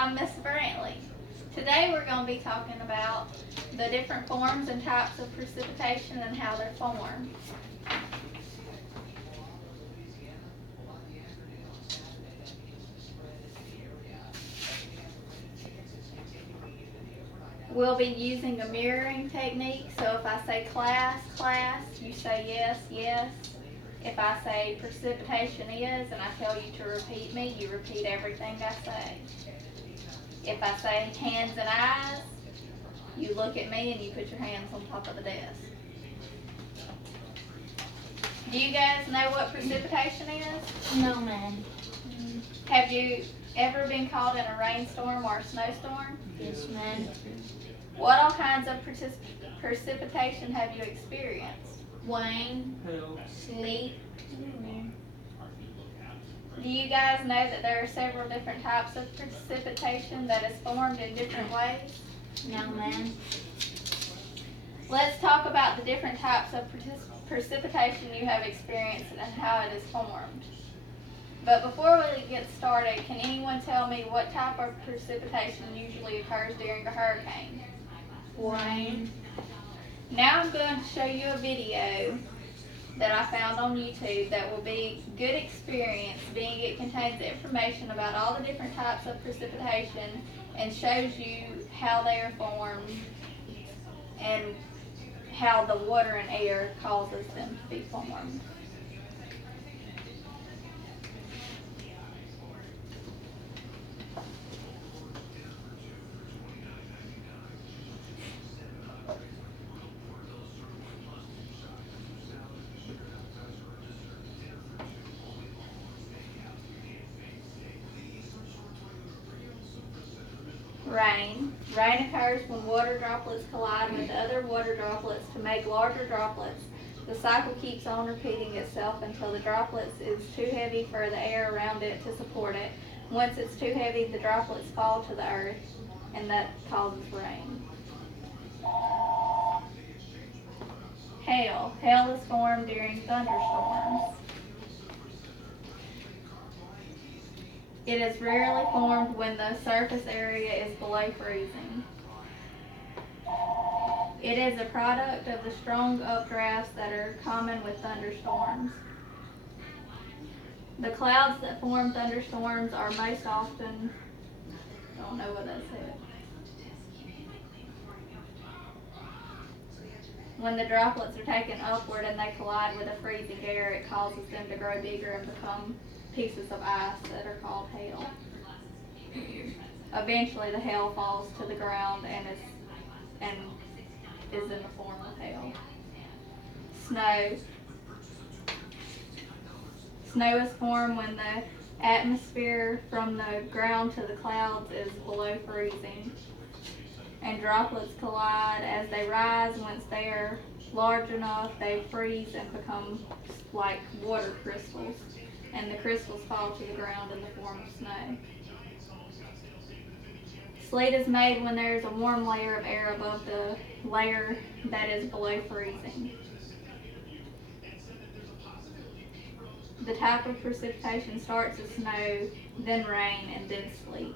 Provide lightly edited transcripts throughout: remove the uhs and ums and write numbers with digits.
I'm Miss Brantley. Today we're going to be talking about the different forms and types of precipitation and how they're formed. We'll be using a mirroring technique, so if I say class, class, you say yes, yes. If I say precipitation is, and I tell you to repeat me, you repeat everything I say. If I say hands and eyes, you look at me and you put your hands on top of the desk. Do you guys know what precipitation is? No, ma'am. Have you ever been caught in a rainstorm or a snowstorm? Yes, ma'am. What all kinds of precipitation have you experienced? Rain, sleet. Do you guys know that there are several different types of precipitation that is formed in different ways? No, ma'am. Let's talk about the different types of precipitation you have experienced and how it is formed. But before we get started, can anyone tell me what type of precipitation usually occurs during a hurricane? Rain. Now I'm going to show you a video that I found on YouTube that will be a good experience, being it contains information about all the different types of precipitation and shows you how they are formed and how the water and air causes them to be formed. Rain. Rain occurs when water droplets collide with other water droplets to make larger droplets. The cycle keeps on repeating itself until the droplets is too heavy for the air around it to support it. Once it's too heavy, the droplets fall to the earth, and that causes rain. Hail. Hail is formed during thunderstorms. It is rarely formed when the surface area is below freezing. It is a product of the strong updrafts that are common with thunderstorms. The clouds that form thunderstorms are most often, I don't know what that said. When the droplets are taken upward and they collide with the freezing air, it causes them to grow bigger and become pieces of ice that are called hail. Eventually the hail falls to the ground and is in the form of hail. Snow. Snow is formed when the atmosphere from the ground to the clouds is below freezing, and droplets collide as they rise. Once they are large enough, they freeze and become like water crystals, and the crystals fall to the ground in the form of snow. Sleet is made when there is a warm layer of air above the layer that is below freezing. The type of precipitation starts as snow, then rain, and then sleet.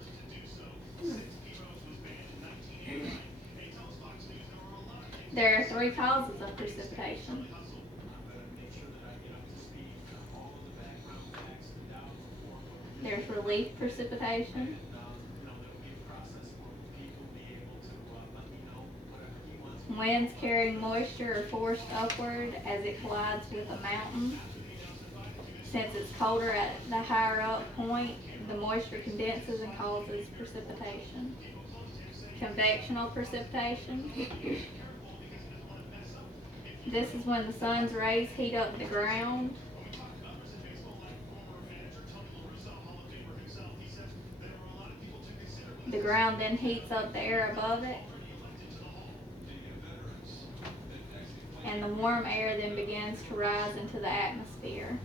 There are three causes of precipitation. There's relief precipitation. Winds carrying moisture are forced upward as it collides with a mountain. Since it's colder at the higher up point, the moisture condenses and causes precipitation. Convectional precipitation. This is when the sun's rays heat up the ground. The ground then heats up the air above it, and the warm air then begins to rise into the atmosphere.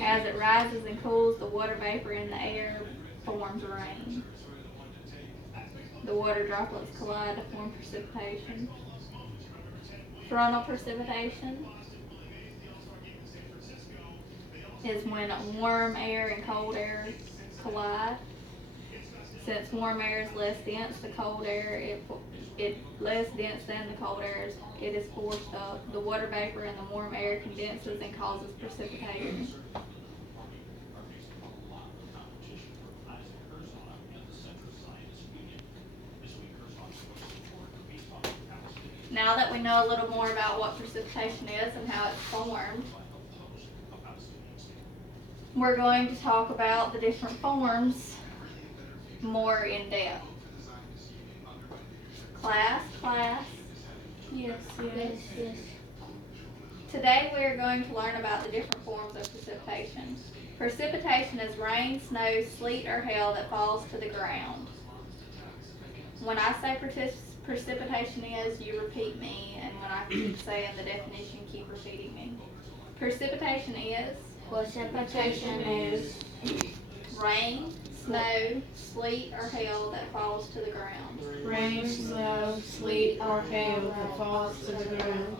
As it rises and cools, the water vapor in the air forms rain. The water droplets collide to form precipitation. Frontal precipitation is when warm air and cold air collide. Since warm air is less dense, the cold air it less dense than the cold air. It is forced up. The water vapor in the warm air condenses and causes precipitation. Now that we know a little more about what precipitation is and how it's formed, we're going to talk about the different forms more in depth. Class. Yes. Today we are going to learn about the different forms of precipitation. Precipitation is rain, snow, sleet, or hail that falls to the ground. When I say precipitation is, you repeat me, and when I keep saying the definition, keep repeating me. Precipitation is rain, snow, sleet, or hail that falls to the ground. Rain, snow, sleet, or hail that falls to the ground.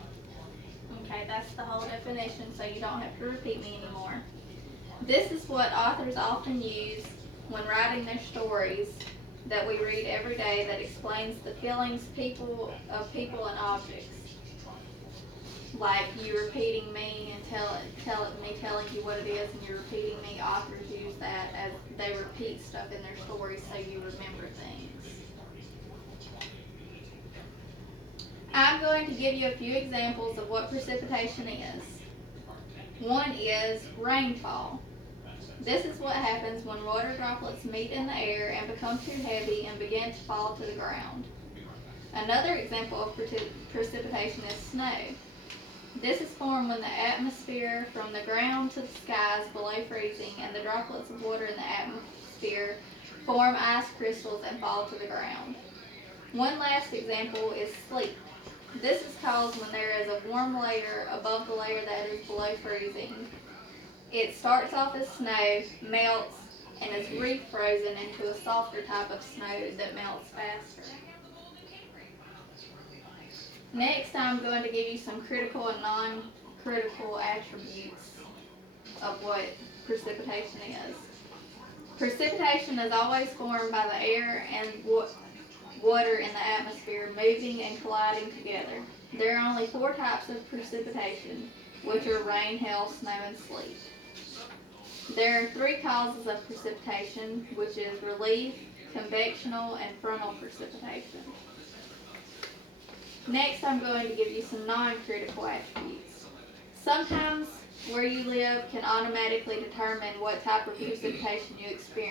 Okay, that's the whole definition, so you don't have to repeat me anymore. This is what authors often use when writing their stories that we read every day that explains the feelings of people and objects. Like you repeating me and telling you what it is, and you're repeating me. Authors use that as they repeat stuff in their stories so you remember things. I'm going to give you a few examples of what precipitation is. One is rainfall. This is what happens when water droplets meet in the air and become too heavy and begin to fall to the ground. Another example of precipitation is snow. This is formed when the atmosphere from the ground to the sky is below freezing and the droplets of water in the atmosphere form ice crystals and fall to the ground. One last example is sleet. This is caused when there is a warm layer above the layer that is below freezing. It starts off as snow, melts, and is refrozen into a softer type of snow that melts faster. Next, I'm going to give you some critical and non-critical attributes of what precipitation is. Precipitation is always formed by the air and water in the atmosphere moving and colliding together. There are only 4 types of precipitation, which are rain, hail, snow, and sleet. There are 3 causes of precipitation, which is relief, convectional, and frontal precipitation. Next, I'm going to give you some non-critical attributes. Sometimes where you live can automatically determine what type of precipitation you experience.